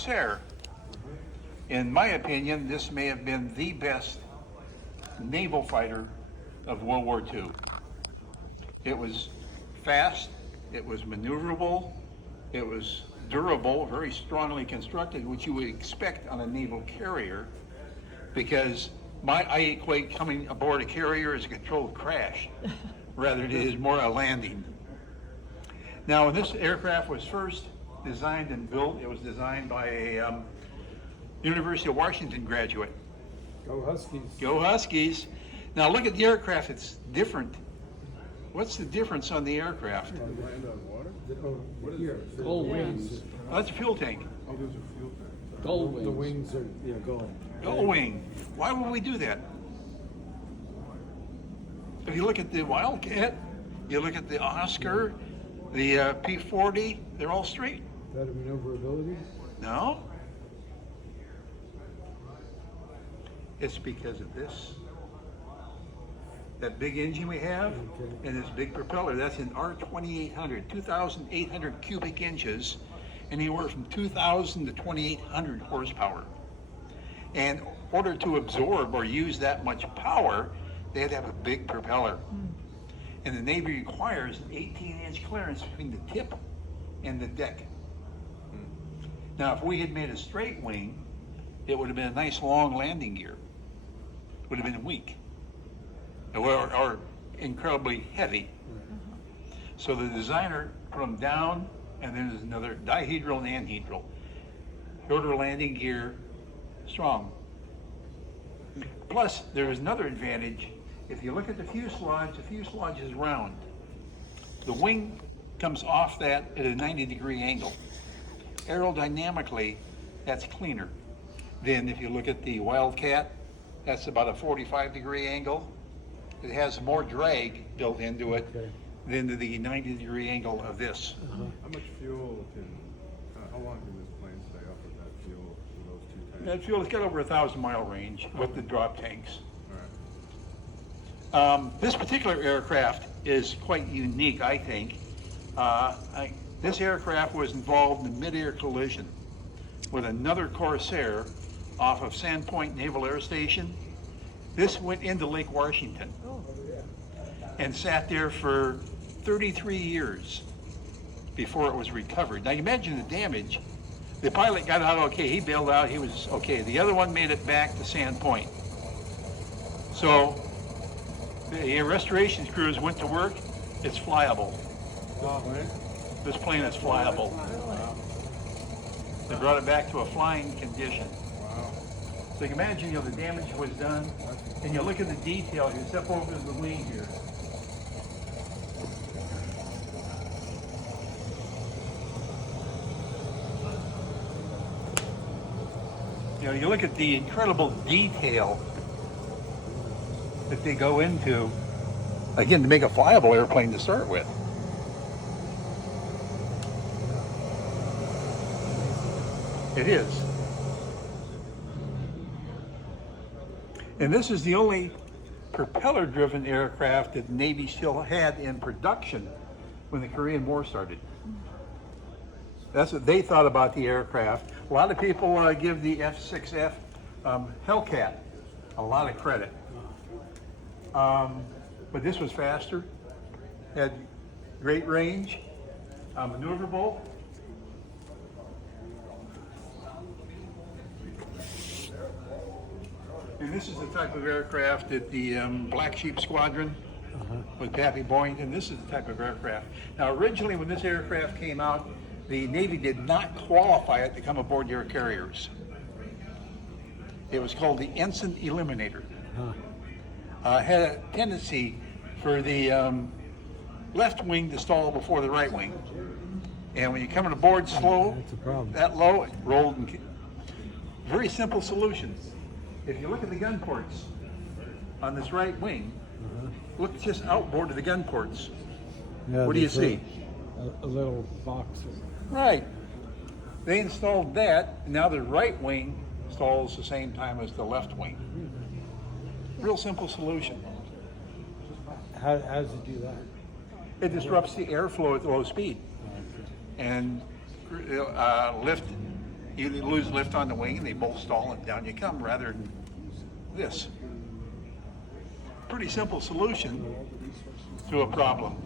Corsair. In my opinion, this may have been the best naval fighter of World War II. It was fast, it was maneuverable, it was durable, very strongly constructed, which you would expect on a naval carrier, because I equate coming aboard a carrier as a controlled crash, rather it is more a landing. Now, when this aircraft was first designed and built, it was designed by a University of Washington graduate. Go Huskies. Go Huskies. Now look at the aircraft, it's different. What's the difference on the aircraft? Land on water? What is it? Gold wings. Oh, that's a fuel tank. Oh, there's a fuel tank. Gold The wings. wings are, gold. Gull wing. Why would we do that? If you look at the Wildcat, you look at the Oscar, the P-40, they're all straight. Better maneuverability? No? It's because of this. That big engine we have and this big propeller, that's an R2800, 2,800 cubic inches, anywhere from 2,000 to 2,800 horsepower. And in order to absorb or use that much power, they had to have a big propeller. And the Navy requires an 18-inch clearance between the tip and the deck. Now, if we had made a straight wing, it would have been a nice long landing gear. Would have been weak or incredibly heavy. So the designer put them down, and then there's another dihedral and anhedral. Shorter landing gear, strong. Plus, there is another advantage. If you look at the fuselage is round. The wing comes off that at a 90-degree angle. Aerodynamically, that's cleaner than if you look at the Wildcat. That's about a 45-degree angle. It has more drag built into it than the 90-degree angle of this. How much fuel how long can this plane stay up with that fuel with those two tanks? That fuel has got over 1,000-mile range with the drop tanks. All right. This particular aircraft is quite unique, I think. This aircraft was involved in a mid-air collision with another Corsair off of Sandpoint Naval Air Station. This went into Lake Washington and sat there for 33 years before it was recovered. Now, you imagine the damage. The pilot got out okay, he bailed out, he was okay. The other one made it back to Sandpoint. So the restoration crews went to work. It's flyable. This plane is flyable. They brought it back to a flying condition. So you can imagine, the damage was done, and you look at the detail. You step over the wing here. You look at the incredible detail that they go into, again, to make a flyable airplane to start with. It is. And this is the only propeller-driven aircraft that the Navy still had in production when the Korean War started. That's what they thought about the aircraft. A lot of people give the F-6F Hellcat a lot of credit. But this was faster, had great range, maneuverable. And this is the type of aircraft that the Black Sheep Squadron with Pappy Boyington, this is the type of aircraft. Now, originally when this aircraft came out, the Navy did not qualify it to come aboard their carriers. It was called the Ensign Eliminator. Had a tendency for the left wing to stall before the right wing. And when you're coming aboard slow, that low, it rolled. Very simple solution. If you look at the gun ports on this right wing, look just outboard of the gun ports. Yeah, What do you see? A little box. Right. They installed that, and now the right wing stalls the same time as the left wing. Real simple solution. How does it do that? It disrupts the airflow at low speed and lift You lose lift on the wing and they both stall and down you come, rather than this. Pretty simple solution to a problem.